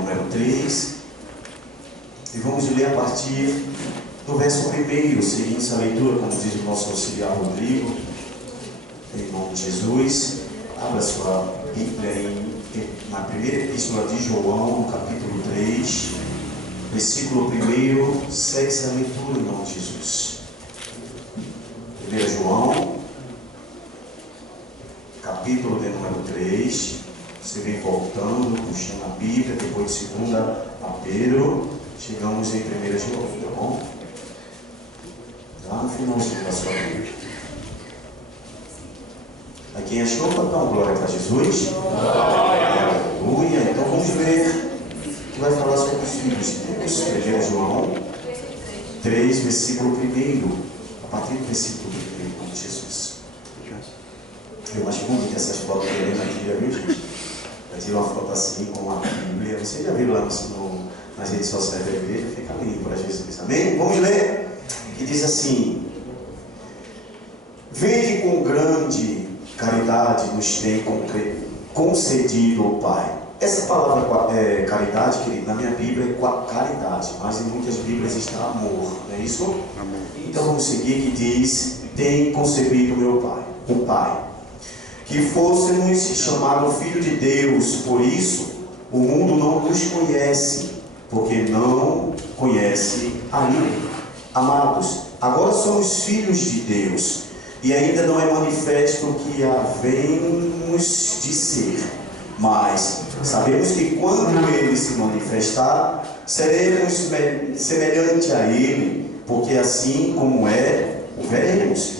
número 3, e vamos ler a partir do verso 1, seguindo essa leitura, como diz o nosso auxiliar Rodrigo, em nome de Jesus. Abra sua Bíblia na primeira epístola de João, no capítulo 3, versículo 1, segue essa leitura em nome de Jesus. 1 João, capítulo de número 3, você vem voltando, puxando a Bíblia, depois de 2 a Pedro, chegamos em 1 João, tá bom? Lá no finalzinho da sua Bíblia. Aí quem achou, para dar uma glória para Jesus? Aleluia! Então vamos ver o que vai falar sobre os filhos de Deus. 1 João 3, versículo 1, a partir do versículo 1, em nome de Jesus. Eu acho bonito essas fotos que eu aqui, viu, gente? Eu tiro uma foto assim com a Bíblia. Você já viu lá nas redes sociais da igreja? Fica lindo para Jesus. Amém? Vamos ler. Que diz assim: vede com grande caridade nos tem concedido o Pai. Essa palavra caridade, querido, na minha Bíblia é caridade, mas em muitas Bíblias está amor, não é isso? Amém. Então vamos seguir, que diz: tem concebido meu Pai, o Pai, que fôssemos chamado Filho de Deus. Por isso o mundo não nos conhece, porque não conhece a Ele. Amados, agora somos filhos de Deus, e ainda não é manifesto o que havemos de ser, mas sabemos que quando Ele se manifestar, seremos semelhante a Ele, porque assim como é, o veremos.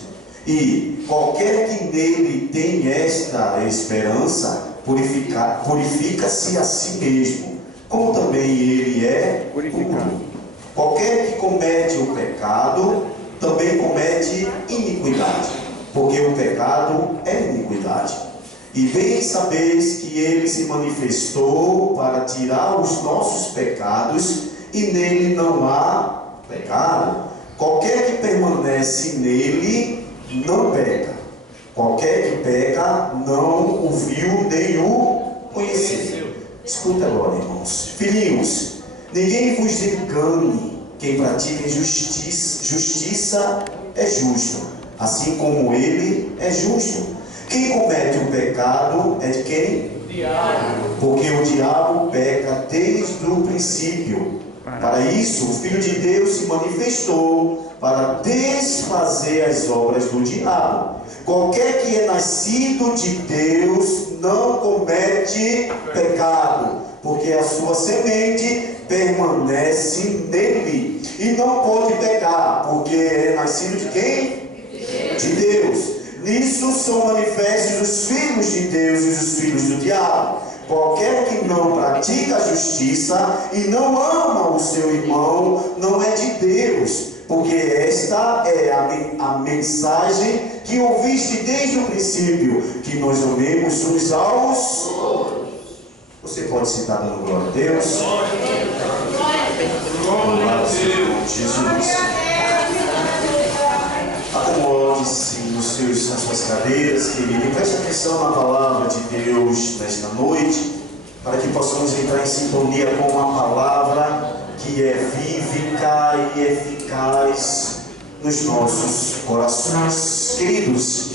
E qualquer que nele tem esta esperança, purifica-se a si mesmo, como também Ele é purificado. Qualquer que comete o pecado, também comete iniquidade, porque o pecado é iniquidade. E bem sabeis que Ele se manifestou para tirar os nossos pecados, e nele não há pecado. Qualquer que permanece nele não peca. Qualquer que peca não o viu nem o conheceu. Escuta agora, irmãos. Filhinhos, ninguém vos engane. Quem pratica justiça é justo, assim como Ele é justo. Quem comete o pecado é de quem? Diabo. Porque o diabo peca desde o princípio. Para isso, o Filho de Deus se manifestou para desfazer as obras do diabo. Qualquer que é nascido de Deus não comete pecado, porque a sua semente permanece nele e não pode pecar, porque é nascido de quem? De Deus. Nisso são manifestos os filhos de Deus e os filhos do diabo. Qualquer que não pratica a justiça e não ama o seu irmão não é de Deus, porque esta é a mensagem que ouviste desde o princípio, que nós amemos uns aos outros. Você pode citar dando glória a Deus? Glória a Deus. Jesus. Acomode-se nas suas cadeiras, querido, e preste atenção na palavra de Deus nesta noite, para que possamos entrar em sintonia com uma palavra que é vívica e eficaz nos nossos corações. Queridos,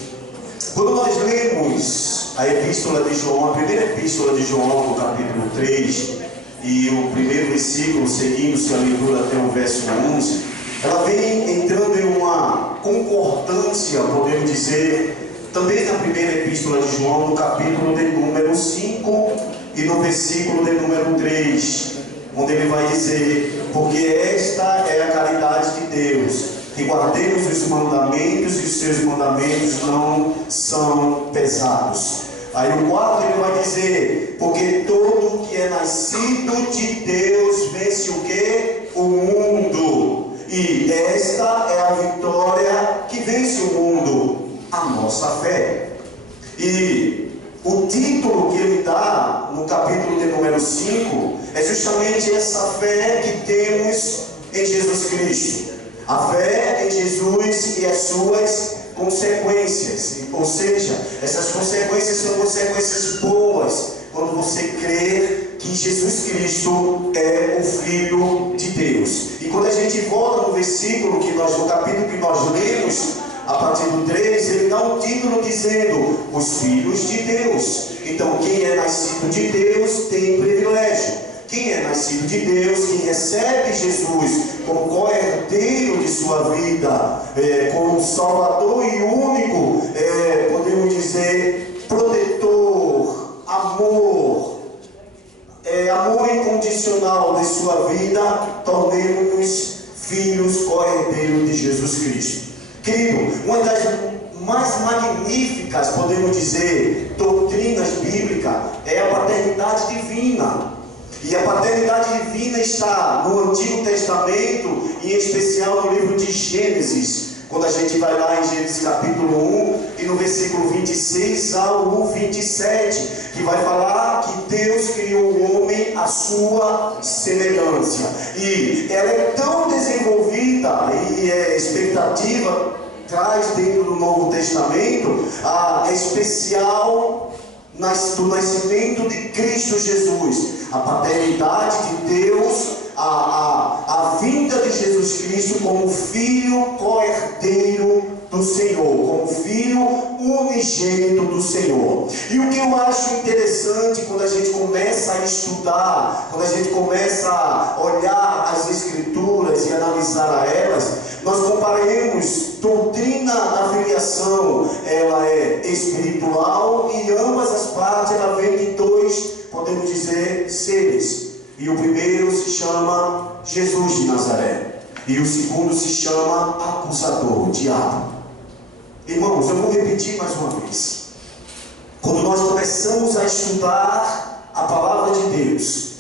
quando nós lemos a epístola de João, a primeira epístola de João, no capítulo 3, e o primeiro versículo, seguindo-se a leitura até o verso 11, ela vem entrando em uma concordância, podemos dizer, também na primeira epístola de João, no capítulo de número 5 e no versículo de número 3, onde ele vai dizer: porque esta é a caridade de Deus, que guardemos os mandamentos, e os seus mandamentos não são pesados. Aí o 4 ele vai dizer: porque todo que é nascido de Deus vence o quê? O mundo. E esta é a vitória que vence o mundo, a nossa fé. E o título que ele dá no capítulo de número 5 é justamente essa fé que temos em Jesus Cristo. A fé em Jesus e as suas consequências. Ou seja, essas consequências são consequências boas, quando você crê que Jesus Cristo é o Filho de Deus. E quando a gente volta no versículo no capítulo que nós lemos, a partir do 3, ele dá um título dizendo: os filhos de Deus. Então, quem é nascido de Deus tem privilégio. Quem é nascido de Deus, quem recebe Jesus como co-herdeiro de sua vida, como Salvador e único, podemos dizer, protetor, amor incondicional de sua vida, tornemos-nos filhos co-herdeiros de Jesus Cristo. Querido, uma das mais magníficas, podemos dizer, doutrinas bíblicas é a paternidade divina. E a paternidade divina está no Antigo Testamento, em especial no livro de Gênesis. Quando a gente vai lá em Gênesis capítulo 1 e no versículo 26 ao 27, que vai falar que Deus criou o homem à sua semelhança. E ela é tão desenvolvida e expectativa traz dentro do Novo Testamento a especial do nascimento de Cristo Jesus, a paternidade de Deus, a vinda de Jesus Cristo como Filho co-herdeiro do Senhor, como Filho unigênito do Senhor. E o que eu acho interessante quando a gente começa a estudar, quando a gente começa a olhar as Escrituras e analisar a elas, nós comparemos doutrina da filiação, ela é espiritual e ambas as partes ela vem de dois, podemos dizer, seres. E o primeiro se chama Jesus de Nazaré e o segundo se chama acusador, o diabo. Irmãos, eu vou repetir mais uma vez. Quando nós começamos a estudar a palavra de Deus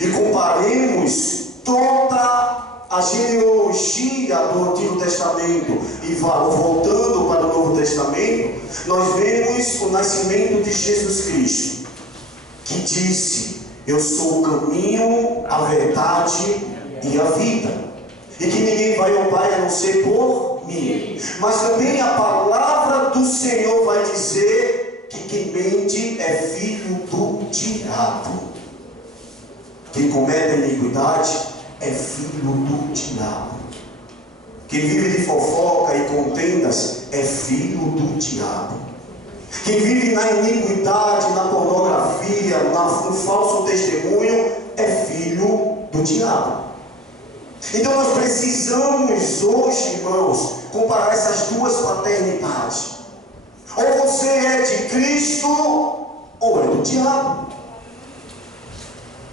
e comparemos toda a genealogia do Antigo Testamento e voltando para o Novo Testamento, nós vemos o nascimento de Jesus Cristo, que disse: eu sou o caminho, a verdade e a vida, e que ninguém vai ao Pai a não ser por mim. Mas também a palavra do Senhor vai dizer que quem mente é filho do diabo. Quem comete iniquidade é filho do diabo. Quem vive de fofoca e contendas é filho do diabo. Quem vive na iniquidade, na pornografia, no falso testemunho é filho do diabo. Então nós precisamos hoje, irmãos, comparar essas duas paternidades. Ou você é de Cristo ou é do diabo.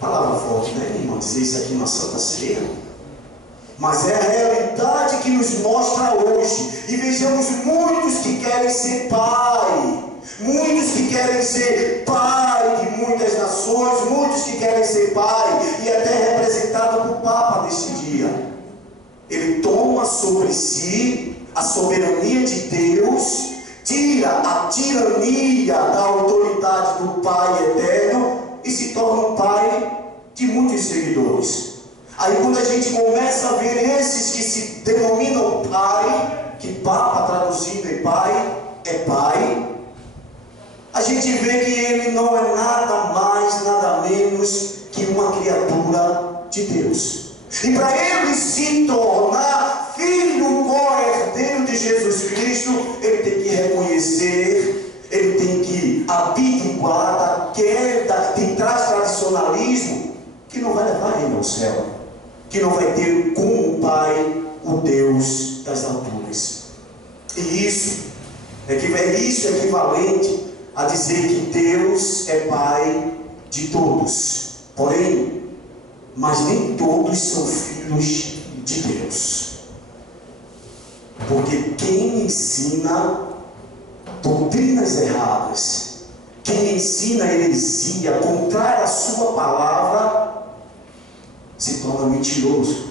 Palavra forte, né, irmão? Dizer isso aqui na Santa Ceia. Mas é a realidade que nos mostra hoje. E vejamos muitos que querem ser pai. Muitos que querem ser pai de muitas nações. Muitos que querem ser pai. E até representado por Papa neste dia. Ele toma sobre si a soberania de Deus. Tira a tirania da autoridade do Pai eterno. E se torna um pai de muitos seguidores. Aí quando a gente começa a ver esses que se denominam pai, que Papa traduzindo em pai, é pai, a gente vê que ele não é nada mais, nada menos que uma criatura de Deus. E para ele se tornar filho co-herdeiro de Jesus Cristo, ele tem que reconhecer, ele tem que abdiguar da queda de tradicionalismo que não vai levar ele ao céu, que não vai ter como Pai o Deus das alturas. E isso é equivalente a dizer que Deus é Pai de todos. Porém, mas nem todos são filhos de Deus. Porque quem ensina doutrinas erradas, quem ensina heresia contrária à sua palavra, se torna mentiroso.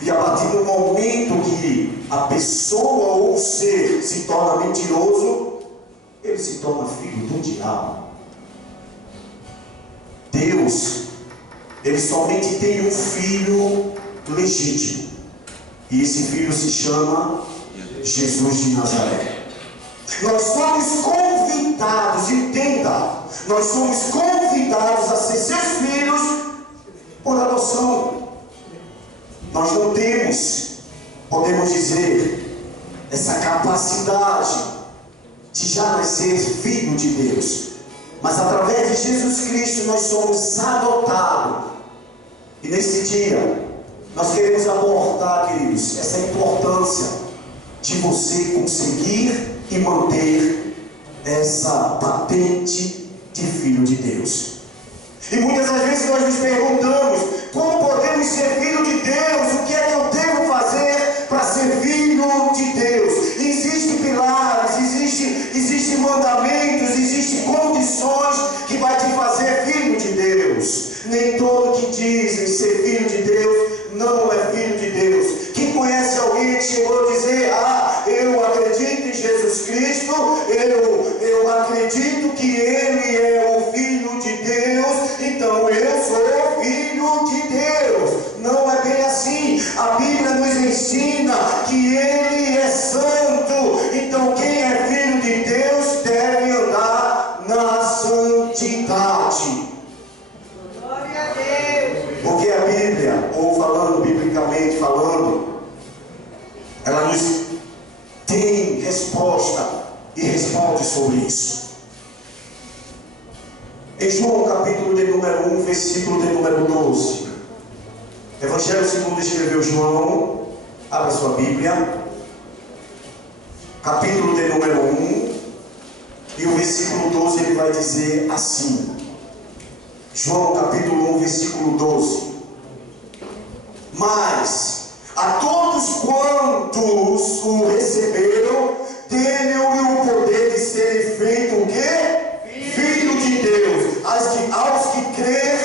E a partir do momento que a pessoa ou o ser se torna mentiroso, ele se torna filho do diabo. Deus, ele somente tem um filho legítimo. E esse filho se chama Jesus de Nazaré. Nós somos convidados convidados, entenda, nós somos convidados a ser seus filhos por adoção. Nós não temos, podemos dizer, essa capacidade de já nascer filho de Deus, mas através de Jesus Cristo nós somos adotados. E nesse dia nós queremos abordar, queridos, essa importância de você conseguir e manter essa patente de filho de Deus. E muitas das vezes nós nos perguntamos: como podemos ser filho de Deus? O que é que eu devo fazer para ser filho de Deus? Existem pilares, existem mandamentos, existem condições que vai te fazer filho de Deus. Nem todo que dizem ser filho de Deus não é filho de Deus. Quem conhece alguém que chegou a dizer: eu acredito em Jesus Cristo, eu acredito que Ele é o Filho de Deus, então eu sou filho de Deus. Não é bem assim. A Bíblia nos ensina que Ele é santo. Então quem é filho de Deus deve andar na santidade. Glória a Deus. Porque a Bíblia, ou falando biblicamente falando, ela nos tem resposta e responde sobre isso. Em João capítulo de número 1, versículo de número 12. Evangelho segundo escreveu João. Abra sua Bíblia. Capítulo de número 1. E o versículo 12 ele vai dizer assim. João capítulo 1, versículo 12. Mas a todos quantos o receberam, deu-lhe o poder de serem feitos o quê? Filho de Deus. Aos que crer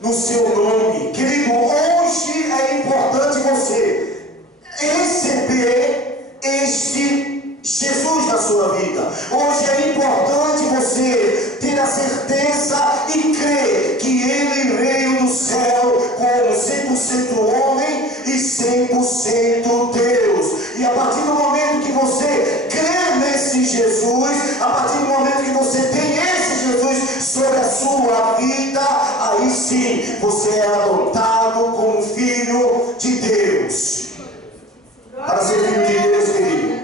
no seu nome. Querido, hoje é importante você receber este Jesus na sua vida. Hoje é importante você ter a certeza e crer que Ele veio do céu como 100% homem e 100% Deus. E a partir do momento que você crê nesse Jesus, a partir do momento que você tem esse Jesus sobre a sua vida, aí sim você é adotado como filho de Deus. Para ser filho de Deus, querido,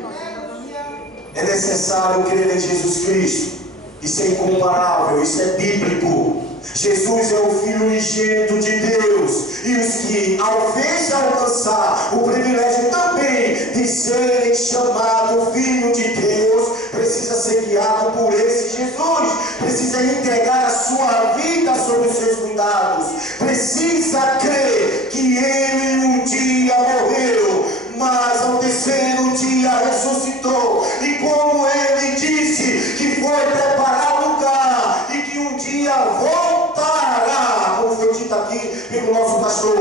é necessário crer em Jesus Cristo. Isso é incomparável, isso é bíblico. Jesus é o Filho unigênito de Deus. E os que, ao vez de alcançar o privilégio também de serem chamados Filho de Deus, precisa ser guiado por esse Jesus. Precisa entregar a sua vida sob os seus cuidados. Precisa crer que Ele um dia morreu, mas ao terceiro dia ressuscitou. E como Ele disse que foi preparado lugar e que um dia voltará, como foi dito aqui pelo nosso pastor,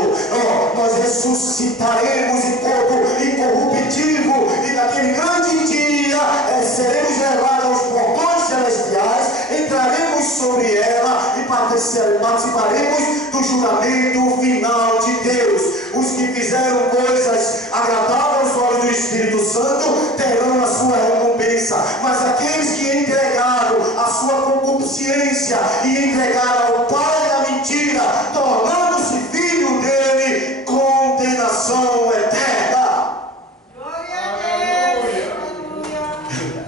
nós ressuscitaremos em corpo incorruptível, e naquele grande dia seremos levados aos portões celestiais, entraremos sobre ela e participaremos do juramento final de Deus. Os que fizeram coisas agradáveis aos olhos do Espírito Santo terão a sua recompensa, mas aqueles que entregaram a sua concupiscência e entregaram ao pai da mentira, tornando-se filho dele, condenação eterna. Glória a Deus. Aleluia.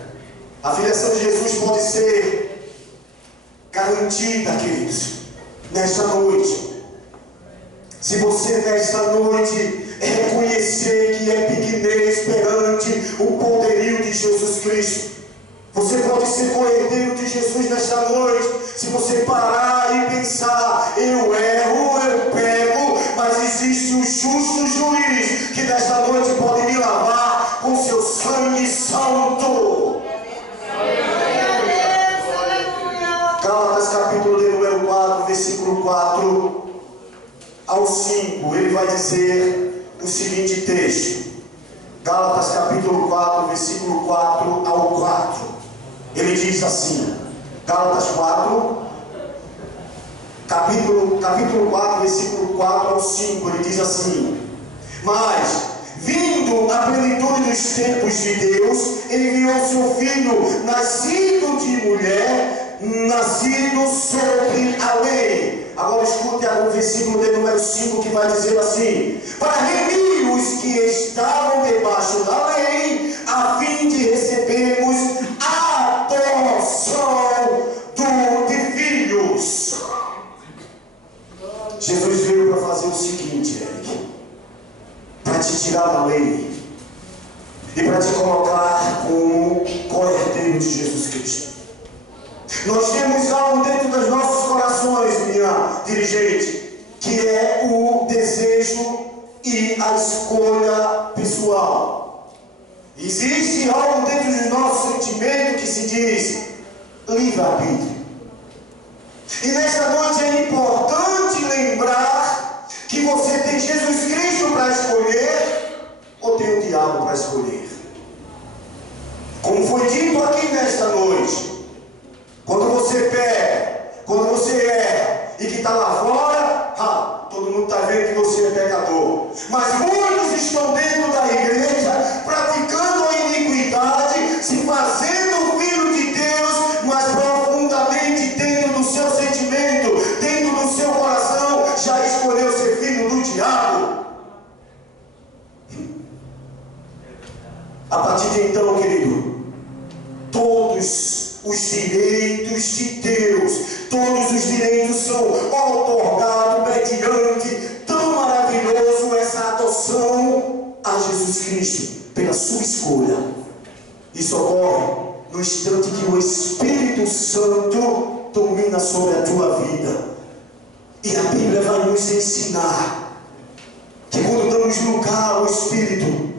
A filiação de Jesus pode ser garantida, queridos, nesta noite. Se você nesta noite reconhecer que é pequenez perante o poderio de Jesus Cristo, você pode ser co-herdeiro de Jesus nesta noite. Se você parar e pensar: eu erro, eu pego, mas existe um justo juiz que nesta noite pode me lavar com seu sangue santo. Gálatas capítulo de número 4, versículo 4 ao 5, ele vai dizer o seguinte texto. Gálatas capítulo 4, versículo 4 ao 4. Ele diz assim, Gálatas 4, capítulo 4, versículo 4 ao 5, ele diz assim: mas vindo a plenitude dos tempos de Deus, enviou seu Filho, nascido de mulher, nascido sobre a lei. Agora escute o versículo de número 5, que vai dizer assim: para remir os que estavam debaixo da lei, a fim de recebermos a adoção de filhos. Jesus veio para fazer o seguinte, Eric, para te tirar da lei e para te colocar como co-herdeiro de Jesus Cristo. Nós temos algo dentro dos nossos corações, minha dirigente, que é o desejo e a escolha pessoal. Existe algo dentro do nosso sentimento que se diz livre-arbítrio. E nesta noite é importante lembrar que você tem Jesus Cristo para escolher ou tem o diabo para escolher. Como foi dito aqui nesta noite, quando você pega, quando você erra e que está lá fora, todo mundo está vendo que você é pecador. Mas muitos estão dentro da igreja praticando a iniquidade, se fazendo filho de Deus, mas profundamente dentro do seu sentimento, dentro do seu coração, já escolheu ser filho do diabo. A partir de então, querido, todos os direitos de Deus, todos os direitos são outorgados mediante tão maravilhoso essa adoção a Jesus Cristo, pela sua escolha. Isso ocorre no instante que o Espírito Santo domina sobre a tua vida. E a Bíblia vai nos ensinar que quando damos lugar ao Espírito,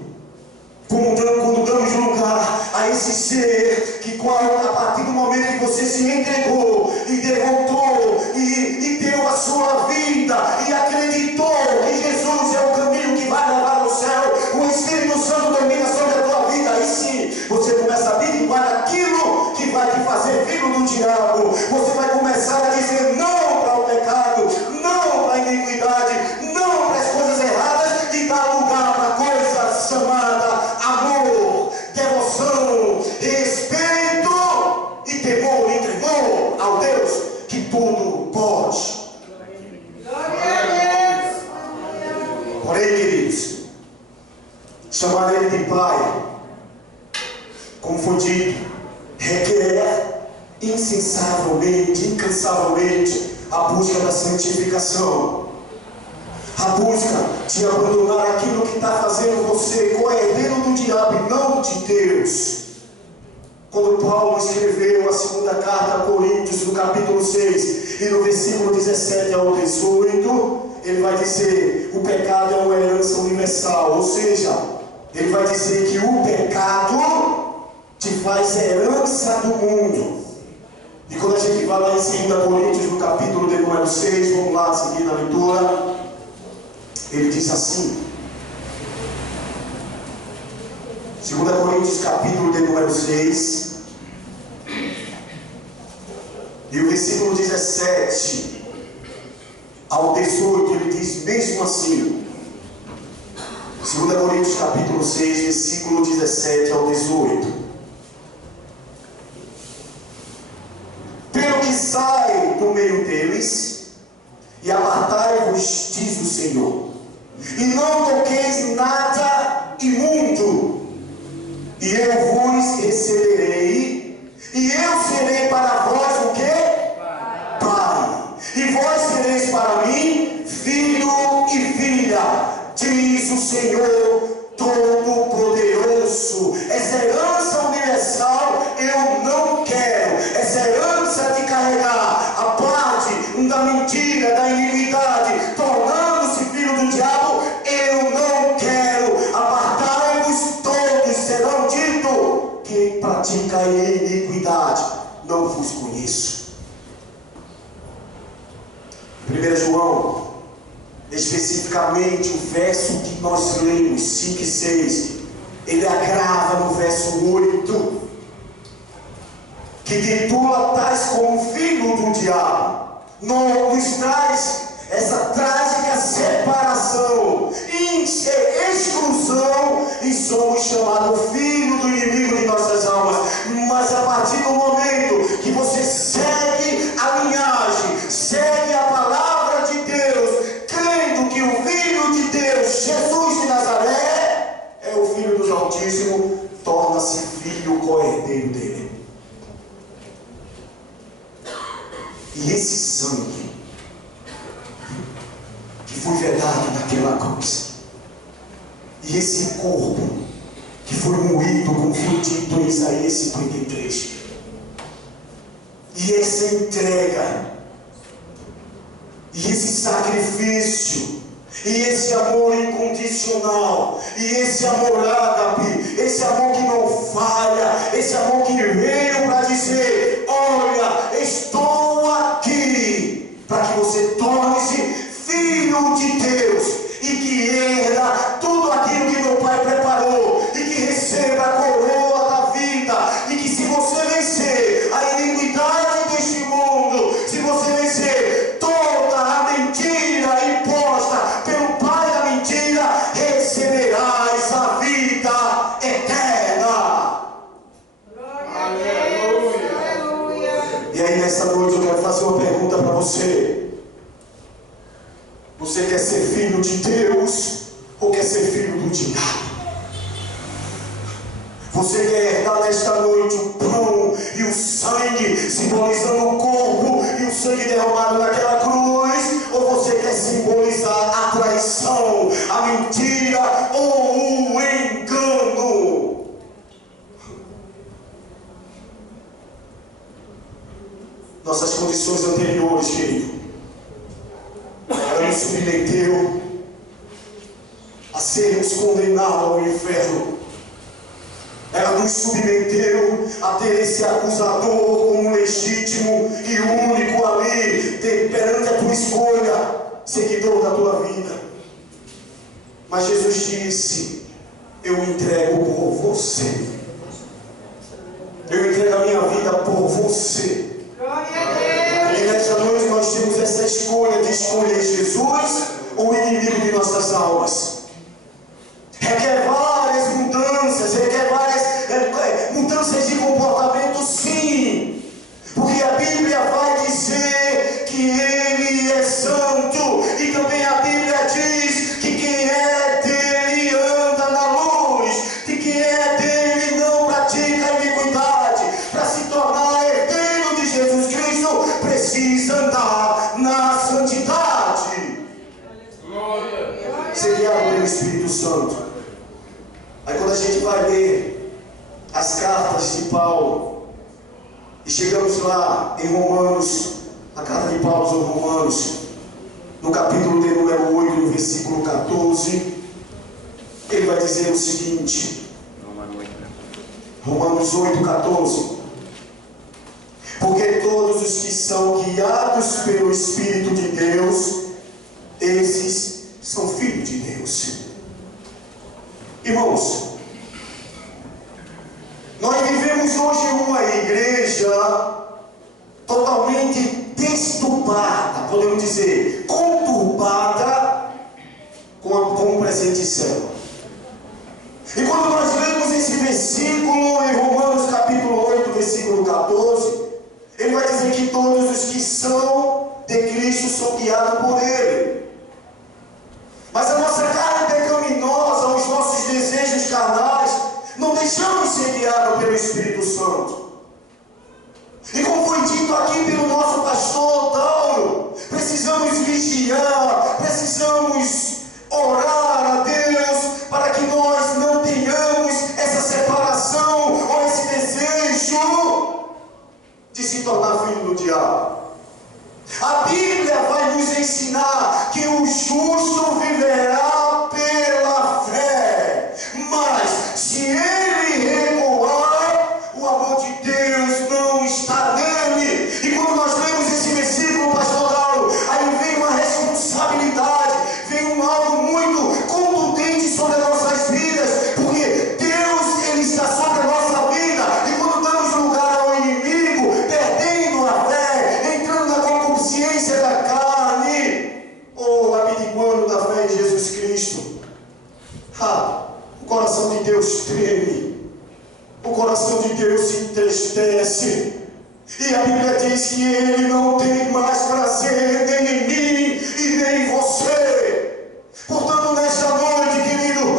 quando damos lugar a esse ser que, a partir do momento que você se entregou e derrotou e deu a sua vida e acreditou que Jesus é o caminho que vai levar ao céu, o Espírito Santo domina sobre a tua vida. Aí sim você começa a derribar aquilo que vai te fazer filho do diabo. Você vai começar a dizer não para o pecado, não para a iniquidade, não para as coisas erradas, e dar lugar para coisas chamadas amor, devoção, respeito e temor e tremor ao Deus que tudo pode. Porém, queridos, chamar Ele de Pai, como foi dito, requer incansavelmente a busca da santificação, a busca de abandonar aquilo que está fazendo você co-herdeiro do diabo e não de Deus. Quando Paulo escreveu a segunda carta a Coríntios, no capítulo 6 e no versículo 17 ao 18, ele vai dizer: o pecado é uma herança universal, ou seja, ele vai dizer que o pecado te faz herança do mundo. E quando a gente vai lá em 2 Coríntios, no capítulo de número 6, vamos lá seguir na leitura, ele diz assim, 2 Coríntios, capítulo de número 6, e o versículo 17 ao 18, ele diz mesmo assim, 2 Coríntios, capítulo 6, versículo 17 ao 18. Pelo que sai do meio deles, e apartai-vos, diz o Senhor, e não toqueis nada imundo, e eu vos receberei, e eu serei para vós o quê? Pai. E vós sereis para mim filho e filha, diz o Senhor Todo-Poderoso. Essa herança universal eu não quero. Essa herança de carregar a parte da mentira, da iniquidade, tornando-se filho do diabo, eu não quero. Apartai-vos todos, serão dito: quem pratica a iniquidade, não vos conheço. 1 João, especificamente o verso que nós lemos, 5 e 6, ele agrava no verso 8, que titula tais como filho do diabo, nos traz essa trágica separação, exclusão somos chamados filhos do inimigo de nossas almas. Mas a partir do momento que você segue a linhagem, segue a palavra de Deus, crendo que o Filho de Deus, Jesus de Nazaré, é o Filho do Altíssimo, torna-se filho co-herdeiro dele. E esse sangue que foi vedado naquela cruz, e esse corpo que foi moído, como foi dito em Isaías 53, e essa entrega, e esse sacrifício, e esse amor incondicional, e esse amor ágape, esse amor que não falha, esse amor que veio para dizer: olha, estou aqui para que você torne-se filho de Deus e que herda tudo aquilo que meu Pai preparou, e que receba a coroa da vida, e que se você vencer a iniquidade deste mundo, se você vencer toda a mentira imposta pelo pai da mentira, receberás a vida eterna. Aleluia. E aí nessa noite eu quero fazer uma pergunta para você. Você quer ser filho de Deus ou quer ser filho do diabo? Você quer herdar nesta noite o pão e o sangue, simbolizando o corpo e o sangue derramado naquela cruz? Ou você quer simbolizar a traição, a mentira ou o engano? Nossas condições anteriores, querido, ela nos submeteu a sermos condenados ao inferno. Ela nos submeteu a ter esse acusador como legítimo e único ali, perante a tua escolha, seguidor da tua vida. Mas Jesus disse: eu entrego por você. Eu entrego a minha vida por você. E nesta noite nós temos essa escolha de escolher Jesus ou o inimigo de nossas almas. Requer várias mudanças, requer várias mudanças de comportamento, sim, porque a Bíblia vai dizer que Ele é santo, e também a Bíblia diz que quem é dele anda na luz, que quem é dele não pratica a iniquidade. Para se tornar herdeiro de Jesus Cristo, precisa andar na santidade. Ser guiado pelo Espírito Santo. Aí quando a gente vai ler as cartas de Paulo, e chegamos lá em Romanos, a carta de Paulo aos Romanos, no capítulo de número 8, no versículo 14, ele vai dizer o seguinte, Romanos 8, 14: porque todos os que são guiados pelo Espírito de Deus, esses são filhos de Deus. Irmãos, nós vivemos hoje uma igreja totalmente desturbada, podemos dizer, conturbada com o presente céu. E quando nós lemos esse versículo em Romanos capítulo 8, versículo 14, ele vai dizer que todos os que são de Cristo são guiados por Ele. Mas a nossa carne pecaminosa, os nossos desejos carnais, não deixamos ser guiados pelo Espírito Santo. E como foi dito aqui pelo nosso pastor Tauro, precisamos vigiar, precisamos orar a Deus para que nós não tenhamos essa separação ou esse desejo de se tornar filho do diabo. A Bíblia vai nos ensinar que o justo viverá pela fé, mas se ele recuar, o amor de Deus não está nele. E quando nós lemos esse versículo, pastor Lauro, aí vem uma responsabilidade, vem algo muito contundente sobre as nossas vidas, porque Deus, Ele está sobre a nossa vida, e quando damos lugar ao inimigo, perdendo a fé, entrando na consciência da carne, ou abdicando da fé em Jesus Cristo, o coração coração de Deus treme, o coração de Deus se entristece. E a Bíblia diz que Ele não tem mais prazer nem em mim e nem em você. Portanto, nesta noite, querido,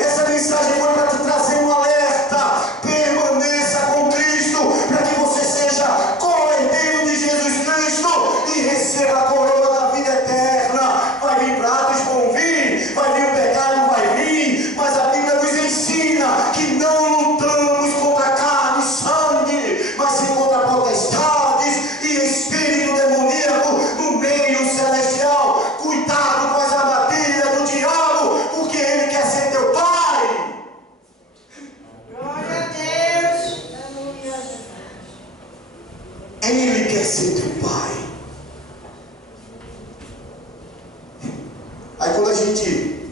essa mensagem foi para te trazer um alerta. Permaneça com Cristo, para que você seja co-herdeiro de Jesus Cristo e receba a coroa da vida eterna. Vai vir pratos, vão vir, vai vir o pecado, vai vir, mas a Bíblia nos ensina que não lutamos contra carne e sangue, mas sim contra potestades e espírito demoníaco no meio celestial. Cuidado com as armadilhas do diabo, porque ele quer ser teu pai. Glória a Deus. Aleluia. Ele quer ser teu pai. Aí quando a gente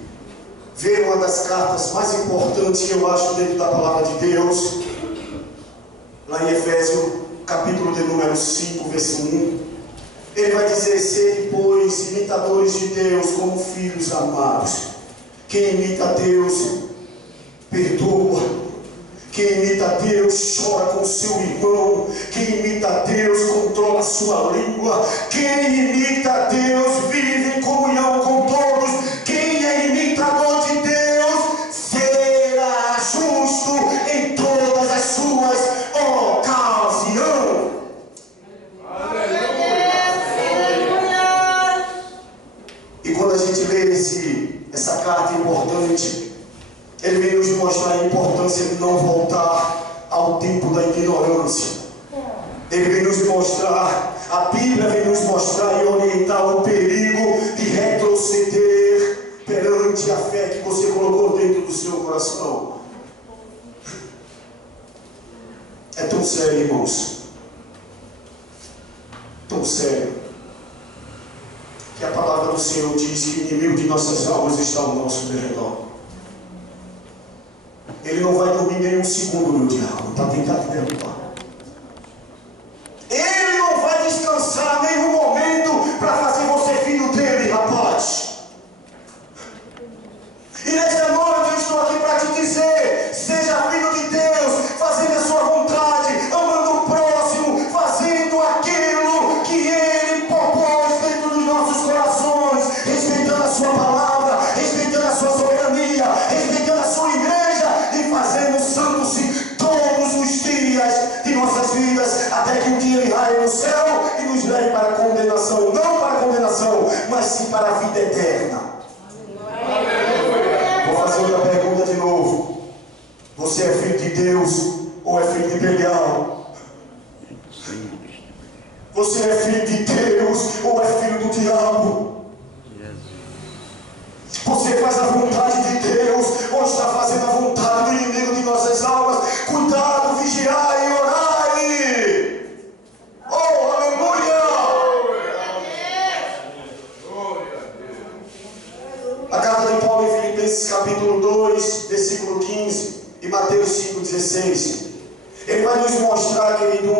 vê uma das cartas mais importantes que eu acho dentro da palavra de Deus, lá em Efésios, capítulo de número 5, verso 1, ele vai dizer: sede, pois, imitadores de Deus como filhos amados. Quem imita a Deus, perdoa. Quem imita a Deus, chora com seu irmão. Quem imita a Deus, controla a sua língua. Quem imita a Deus, vive em comunhão com todos. Quem é imitador de Deus, será justo em todas as suas ocasiões. E quando a gente lê essa carta importante, ele vem nos mostrar a importância de não voltar ao tempo da ignorância. Ele vem nos mostrar, a Bíblia vem nos mostrar e orientar o perigo de retroceder perante a fé que você colocou dentro do seu coração. É tão sério, irmãos, tão sério, que a palavra do Senhor diz que o inimigo de nossas almas está ao nosso derredor. Ele não vai dormir nem um segundo, meu diabo, para tentar te derrubar. Ele não vai descansar nenhum momento para fazer você filho dele, rapaz. E nesta noite eu estou aqui para te dizer: seja filho de Deus, fazendo a sua vontade, amando o próximo, fazendo aquilo que Ele propôs dentro dos nossos corações, respeitando a sua palavra, respeitando a sua soberania, respeitando a sua igreja, fazendo santos todos os dias de nossas vidas, até que um dia Ele raie no céu e nos leve para a condenação. Não para a condenação, mas sim para a vida eterna. Vou fazer outra pergunta de novo: você é filho de Deus ou é filho de Belial? Você é filho de Deus ou é filho do diabo? Você faz a vontade de Deus ou está fazendo a vontade do inimigo de nossas almas? Cuidado, vigiai e orai. Oh, aleluia! A carta de Paulo em Filipenses capítulo 2, versículo 15 e Mateus 5,16. Ele vai nos mostrar, querido,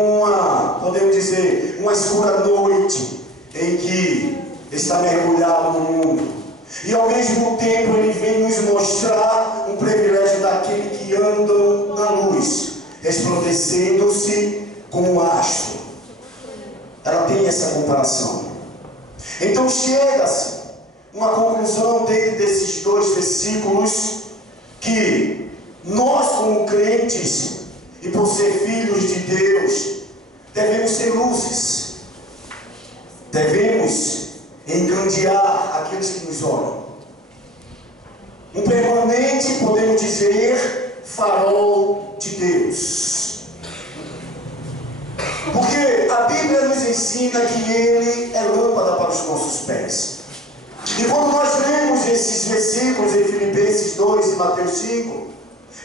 podemos dizer, uma escura noite em que está mergulhado no mundo. E ao mesmo tempo ele vem nos mostrar um privilégio daquele que andam na luz, resplandecendo-se como um astro. Ela tem essa comparação. Então chega-se uma conclusão dentro desses dois versículos, que nós como crentes e por ser filhos de Deus devemos ser luzes, devemos engrandear aqueles que nos olham. Um permanente, podemos dizer, farol de Deus. Porque a Bíblia nos ensina que Ele é lâmpada para os nossos pés. E quando nós lemos esses versículos em Filipenses 2 e Mateus 5,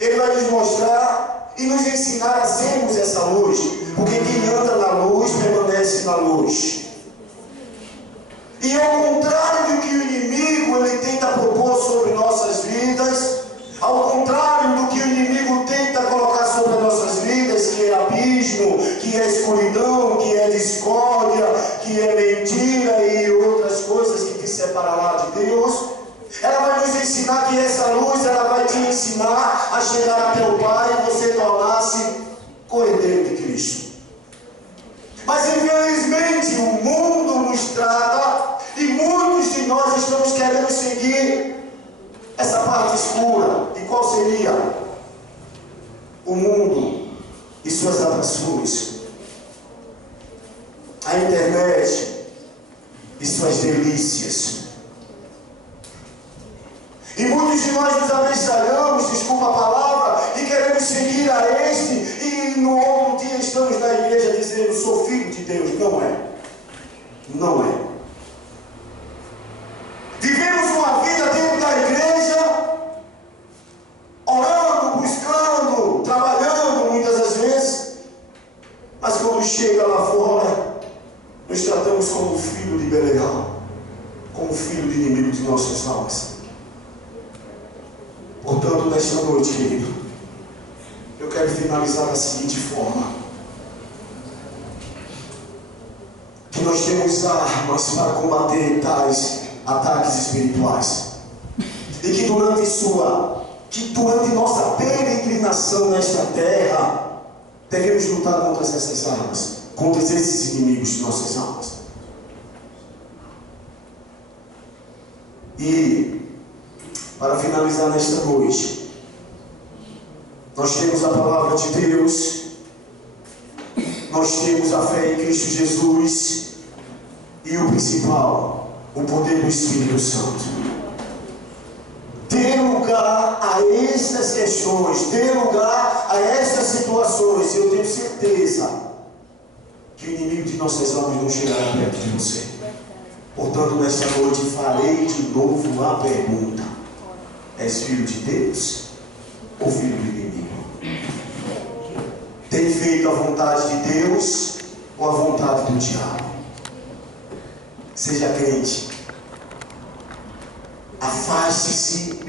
Ele vai nos mostrar e nos ensinar a sermos essa luz. Porque quem anda na luz permanece na luz. E ao contrário do que o inimigo ele tenta propor sobre nossas vidas, ao contrário do que o inimigo tenta colocar sobre as nossas vidas, que é abismo, que é escuridão, que é discórdia, que é mentira e outras coisas que te separará de Deus, ela vai nos ensinar que essa luz ela vai te ensinar a chegar até o Pai e você tornar-se co-herdeiro de Cristo. Mas infelizmente o mundo nos trata e muitos de nós estamos querendo seguir essa parte escura. E qual seria? O mundo e suas atrações, a internet e suas delícias. E muitos de nós nos abestalhamos, desculpa a palavra, e queremos seguir a este, e no outro dia estamos na igreja dizendo: sou filho de Deus. Não é. Não é. Vivemos uma vida dentro da igreja, orando, buscando, trabalhando muitas das vezes, mas quando chega lá fora, nos tratamos como filho de Belial, como filho de inimigo de nossas almas. Portanto, nesta noite, querido, eu quero finalizar da seguinte forma: que nós temos armas para combater tais ataques espirituais, e que durante nossa peregrinação nesta terra, devemos lutar contra essas armas, contra esses inimigos de nossas almas. E para finalizar nesta noite, nós temos a palavra de Deus, nós temos a fé em Cristo Jesus e o principal, o poder do Espírito Santo. Dê lugar a estas questões, dê lugar a estas situações, e eu tenho certeza que o inimigo de nossas almas não chegará perto de você. Portanto, nesta noite farei de novo a pergunta: és filho de Deus ou filho do inimigo? Tem feito a vontade de Deus ou a vontade do diabo? Seja crente. Afaste-se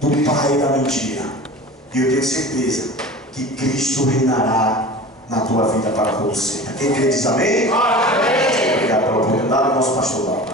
do pai da mentira. E eu tenho certeza que Cristo reinará na tua vida para todo sempre. Quem crê diz amém? Amém. Obrigado pela oportunidade, nosso pastor.